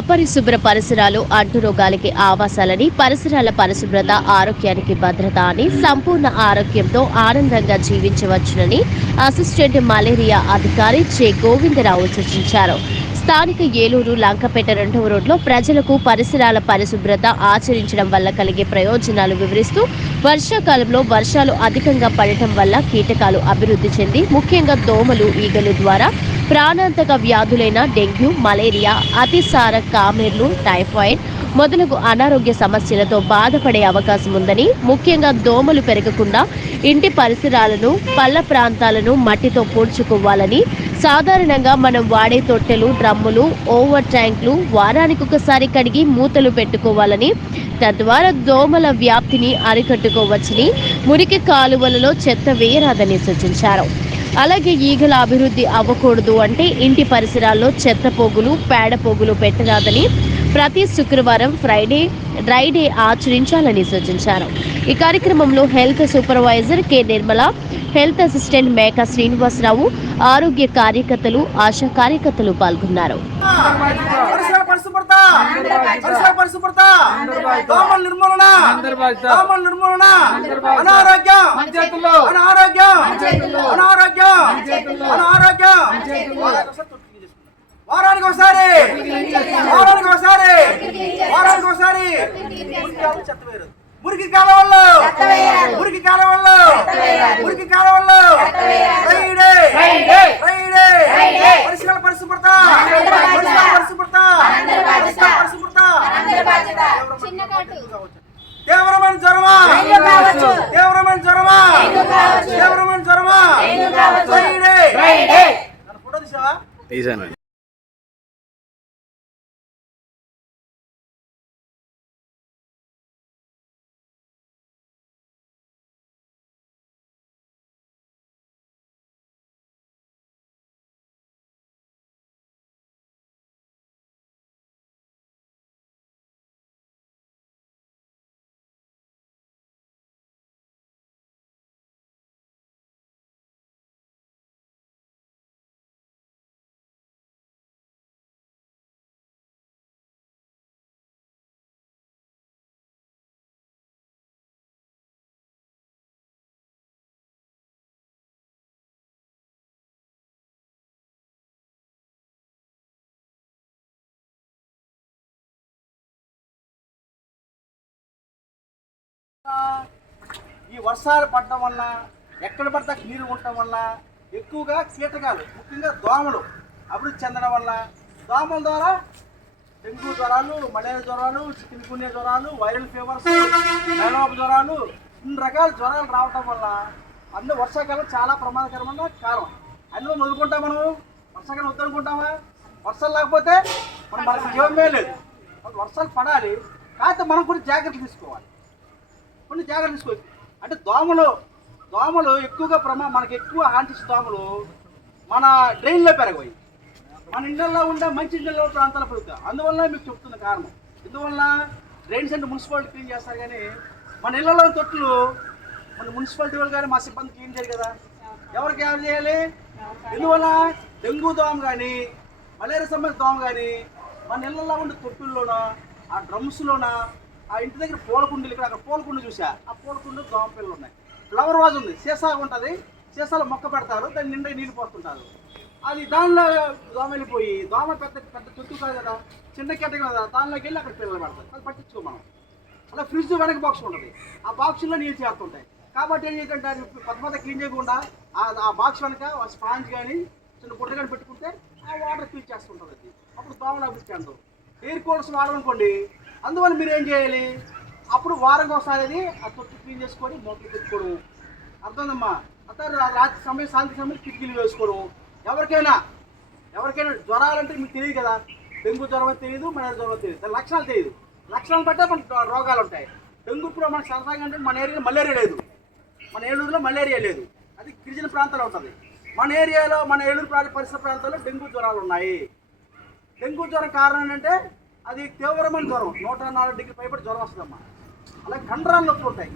అపరిశుభ్ర పరిసరాలు అంటురోగాలకి ఆవాసాలని పరిసరాల పరిశుభ్రత ఆరోగ్యానికి భద్రత అని సంపూర్ణ ఆరోగ్యంతో ఆనందంగా జీవించవచ్చునని అసిస్టెంట్ మలేరియా అధికారి జె. గోవిందరావు సూచించారు. స్థానిక ఏలూరు లంకపేట రెండవ రోడ్లో ప్రజలకు పరిసరాల పరిశుభ్రత ఆచరించడం వల్ల కలిగే ప్రయోజనాలు వివరిస్తూ వర్షాకాలంలో వర్షాలు అధికంగా పడటం వల్ల కీటకాలు అభివృద్ధి చెంది ముఖ్యంగా దోమలు ఈగలు ద్వారా ప్రాణాంతక వ్యాధులైన డెంగ్యూ మలేరియా అతిసార కామెర్లు టైఫాయిడ్ మొదలగు అనారోగ్య సమస్యలతో బాధపడే అవకాశం ఉందని ముఖ్యంగా దోమలు పెరగకుండా ఇంటి పరిసరాలను పల్ల ప్రాంతాలను మట్టితో పూడ్చుకోవాలని సాధారణంగా మనం వాడే తొట్టెలు డ్రమ్ములు ఓవర్ ట్యాంకులు వారానికి ఒకసారి కడిగి మూతలు పెట్టుకోవాలని తద్వారా దోమల వ్యాప్తిని అరికట్టుకోవచ్చని మురికి కాలువలలో చెత్త వేయరాదని సూచించారు. అలాగే ఈగల అభివృద్ధి అవ్వకూడదు అంటే ఇంటి పరిసరాల్లో చెత్త పోగులు పేడ పోగులు పెట్టరాదని ప్రతి శుక్రవారం ఫ్రైడే డ్రై డే ఆచరించాలని సూచించారు. ఈ కార్యక్రమంలో health supervisor K. Nirmala health assistant Meka Srinivasarao ఆరోగ్య కార్యకర్తలు ఆశా కార్యకర్తలు పాల్గొన్నారు. పరిశుభ్రత. పరిసర పరిశుభ్రత. దోమల నిర్మూలన. దోమల నిర్మూలన. అనారోగ్యం. అనారోగ్యం. అనారోగ్యం. అనారోగ్యం. వారానికి ఒకసారి వారానికి ఒకసారి. వారానికి ఒకసారి. చెత్త వేరు. మురికి కాలవల్లో మురికి కాలవల్లో మురికి కాలవల్లో ఫ్రైడే ఫ్రైడే పరిసరాల పరిశుభ్రత పరిసరాల పరిశుభ్రత పరిసరాల పరిశుభ్రత తీవ్రమైన జ్వరమా తీవ్రమైన జ్వరమా తీవ్రమైన జ్వరమా ఫోటో తీసావా? తీసాను. వర్షాలు పడటం వల్ల ఎక్కడ పడితే అక్కడ నీరు ఉండటం వల్ల ఎక్కువగా కీటకాలు ముఖ్యంగా దోమలు అభివృద్ధి చెందడం వల్ల దోమల ద్వారా డెంగ్యూ జ్వరాలు మలేరియా జ్వరాలు చికెన్ గున్య జ్వరాలు వైరల్ ఫీవర్స్ డైలాబ్ జ్వరాలు ఇన్ని రకాల జ్వరాలు రావటం వల్ల అందులో వర్షాకాలం చాలా ప్రమాదకరమైన కాలం. అందులో వదులుకుంటాం మనం వర్షాకాలం వద్దనుకుంటామా వర్షాలు లేకపోతే మనం మనకి జీవమే లేదు. వర్షాలు పడాలి. కాకపోతే మనం కొన్ని జాగ్రత్తలు తీసుకోవాలి. కొన్ని జాగ్రత్తలు తీసుకోవచ్చు అంటే దోమలు దోమలు ఎక్కువగా ప్రమా మనకి ఎక్కువ ఆంటిస్ దోమలు మన డ్రైన్లో పెరగబోయి మన ఇళ్ళల్లో ఉండే మంచి ఇళ్ళలో ప్రాంతాల పెరుగుతాయి అందువల్ల మీకు చెప్తున్న కారణం. ఎందువల్ల డ్రైన్స్ అంటే మున్సిపాలిటీ క్లీన్ చేస్తారు కానీ మన ఇళ్ళలో తొట్లు మన మున్సిపాలిటీ వాళ్ళు కానీ మా సిబ్బంది క్లీన్ చేయరు కదా? ఎవరికి ఏం చేయాలి? ఎందువల్ల డెంగ్యూ దోమ కానీ మలేరియా సంబంధించిన దోమ కానీ మన ఇళ్ళల్లో ఉండే తొట్టుల్లోన ఆ డ్రమ్స్లోనా ఆ ఇంటి దగ్గర పూలకుండీలు ఇక్కడ అక్కడ పూలకుండ చూసా ఆ పూలకుండ దోమ పిల్లలు ఉన్నాయి. ఫ్లవర్ వాజ్ ఉంది. సీసా ఉంటుంది. సీసాలో మొక్క పెడతారు. దాని నిండా నీళ్ళు పోస్తుంటారు. అది దానిలో దోమ వెళ్ళిపోయి దోమ పెద్ద పెద్ద చుట్టూ కాదు కదా. చిన్న కెట్టగా కదా. దానిలోకి వెళ్ళి అక్కడ పిల్లలు పెడతారు. అది పట్టించుకో మనం. అలా ఫ్రిడ్జ్ వెనక బాక్స్ ఉంటుంది. ఆ బాక్స్లో నీళ్ళు చేరుతుంటాయి. కాబట్టి ఏం చేయకంటే పెద్ద కొత్త క్లీన్ చేయకుండా ఆ బాక్స్ వెనక స్పాంజ్ కానీ చిన్న గుడ్డ కానీ పెట్టుకుంటే ఆ వాటర్ ఫీల్ చేస్తుంటుంది అది. అప్పుడు దోమలు అభివృద్ధి ఎయిర్ కోర్స్ వాడమనుకోండి అందువల్ల మీరు ఏం చేయాలి? అప్పుడు వారం ఒకసారి అది ఆ తొట్టి క్లీన్ చేసుకొని మోటార్ పెట్టుకోవడం అర్థమైందమ్మా? అంతా రాత్రి సమయం సాయంత్రం సమయం కిటికీలు వేసుకోవడం ఎవరికైనా ఎవరికైనా జ్వరాలంటే మీకు తెలియదు కదా? డెంగ్యూ జ్వరం తెలియదు మలేరియా జ్వరం తెలియదు. దాని లక్షణాలు తెలియదు. లక్షణాలు బట్టే మన రోగాలు ఉంటాయి. డెంగ్యూ ఇప్పుడు మన సరదాగా అంటే మన ఏరియాలో మలేరియా లేదు. మన ఏలూరులో మలేరియా లేదు. అది గిరిజన ప్రాంతాలు ఉంటుంది. మన ఏరియాలో మన ఏలూరు ప్రాంత పరిసర ప్రాంతాల్లో డెంగ్యూ జ్వరాలు ఉన్నాయి. డెంగ్యూ జ్వరం కారణం ఏంటంటే అది తీవ్రమైన జ్వరం నూట నాలుగు డిగ్రీ పైబడి జ్వరం వస్తుందమ్మా. అలాగే కండరాలు నొప్పులు ఉంటాయి